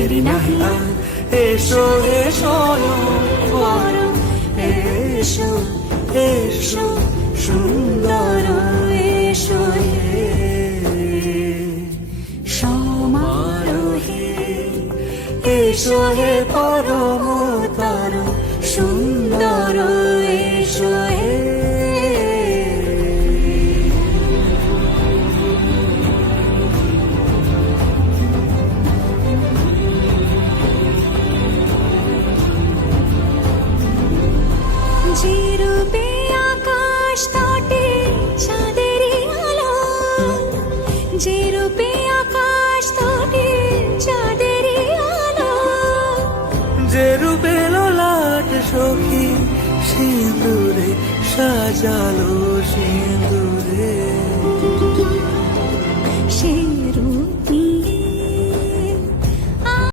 দেরি নাহি আর এসো এসো এসো এসো সুন্দর এসো সমারোহে এসো হে পরমা যে রূপে লোলাট সখী সিঁদুরে সাজালো সিঁদুর